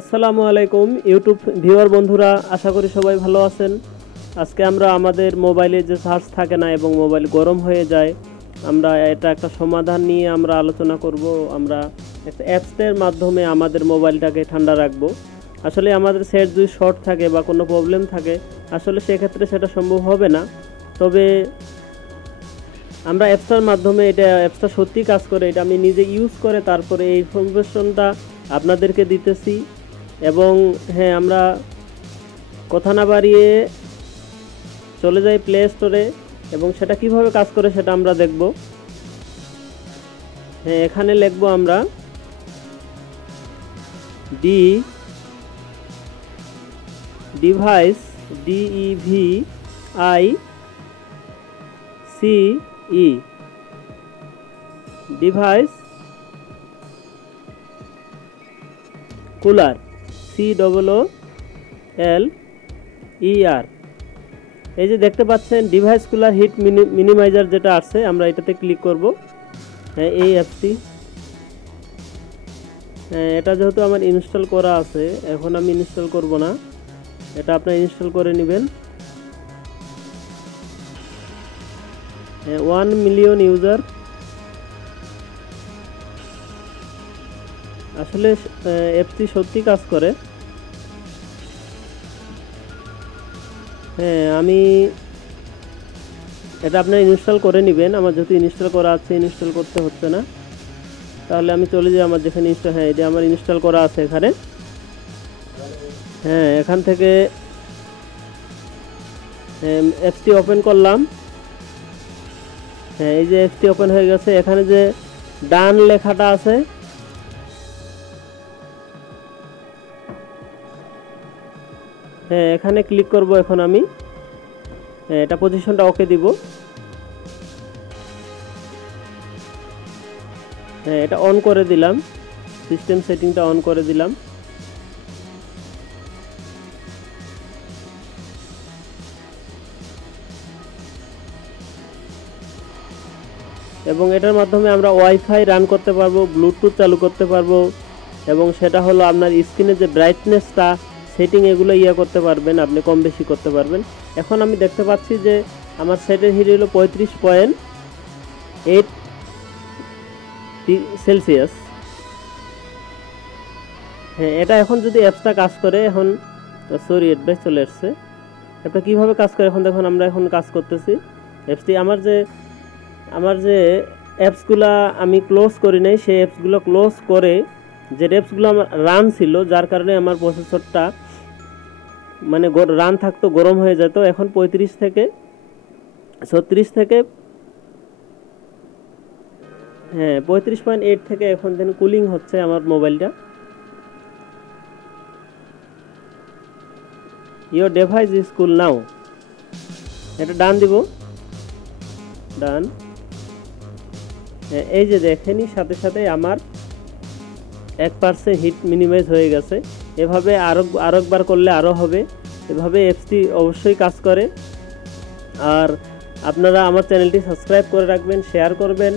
আসসালামু আলাইকুম YouTube viewer বন্ধুরা, আশা করি সবাই ভালো আছেন। আজকে আমরা আমাদের মোবাইলে যে চার্জ থাকে না এবং মোবাইল গরম হয়ে যায়, আমরা একটা সমাধান নিয়ে আমরা আলোচনা করব। আমরা একটা অ্যাপসের মাধ্যমে আমাদের মোবাইলটাকে ঠান্ডা রাখবো। আসলে আমাদের সেট যদি শর্ট থাকে বা কোনো প্রবলেম থাকে, আসলে সেক্ষেত্রে সেটা সম্ভব হবে না। তবে আমরা অ্যাপসটার মাধ্যমে অ্যাপসটা সত্যি কাজ করে, এটা আমি নিজে ইউজ করে তারপরে এই ইনফরমেশনটা আপনাদেরকে দিতেছি। এবং হ্যাঁ, আমরা কথা না বাড়িয়ে চলে যাই প্লে স্টোরে এবং সেটা কিভাবে কাজ করে সেটা আমরা দেখব। হ্যাঁ, এখানে লিখব আমরা device DEVICE device cooler COOLER। এই যে দেখতে পাচ্ছেন ডিভাইস কুলার হিট মিনিমাইজার যেটা আছে, আমরা এটাতে ক্লিক করব। হ্যাঁ, এই অ্যাপটি এটা যেহেতু আমার ইনস্টল করা আছে, এখন আমি ইনস্টল করব না, এটা আপনারা ইনস্টল করে নেবেন। 1 মিলিয়ন ইউজার। আসলে অ্যাপটি সত্যি কাজ করে। হ্যাঁ, আমি এটা আপনারা ইনস্টল করে নেবেন। আমার যেহেতু ইনস্টল করা আছে, ইনস্টল করতে হচ্ছে না। তাহলে আমি চলে যাই আমার যেখানে ইনস্টল। হ্যাঁ, এটা আমার ইনস্টল করা আছে এখানে। হ্যাঁ, এখান থেকে অ্যাপটি ওপেন করলাম। হ্যাঁ, এই যে অ্যাপটি ওপেন হয়ে গেছে। এখানে যে ডান লেখাটা আছে, হ্যাঁ এখানে ক্লিক করব। এখন আমি এটা পজিশনটা ওকে দিব। হ্যাঁ, এটা অন করে দিলাম, সিস্টেম সেটিংটা অন করে দিলাম। এবং এটার মাধ্যমে আমরা ওয়াইফাই রান করতে পারবো, ব্লুটুথ চালু করতে পারবো, এবং সেটা হলো আপনার স্ক্রিনের যে ব্রাইটনেসটা সেটিং এগুলো করতে পারবেন, আপনি কম বেশি করতে পারবেন। এখন আমি দেখতে পাচ্ছি যে আমার সেটের হিট হলো 35.8 সেলসিয়াস। হ্যাঁ, এটা এখন যদি অ্যাপসটা কাজ করে, এখন সরি অ্যাডভাইস চলে আসছে। অ্যাপটা কীভাবে কাজ করে এখন দেখুন। আমরা এখন কাজ করতেছি অ্যাপসটি। আমার যে অ্যাপসগুলো আমি ক্লোজ করি নাই, সেই অ্যাপসগুলো ক্লোজ করে যে অ্যাপসগুলো আমার রান ছিল, যার কারণে আমার প্রসেসরটা মানে রান থাকতো, গরম হয়ে যেত। এখন 35 থেকে 36 থেকে হ্যাঁ 35.8 থেকে এখন দেন কুলিং হচ্ছে আমার মোবাইলটা। ইয়োর ডিভাইস ইজ কুল নাও। এটা ডান দিব, ডান। এই যে দেখেনি, সাথে সাথে আমার 1% হিট মিনিমাইজ হয়ে গেছে। এভাবে আরো একবার করলে আরও হবে। এভাবে অ্যাপসটি অবশ্যই কাজ করে। আর আপনারা আমার চ্যানেলটি সাবস্ক্রাইব করে রাখবেন, শেয়ার করবেন।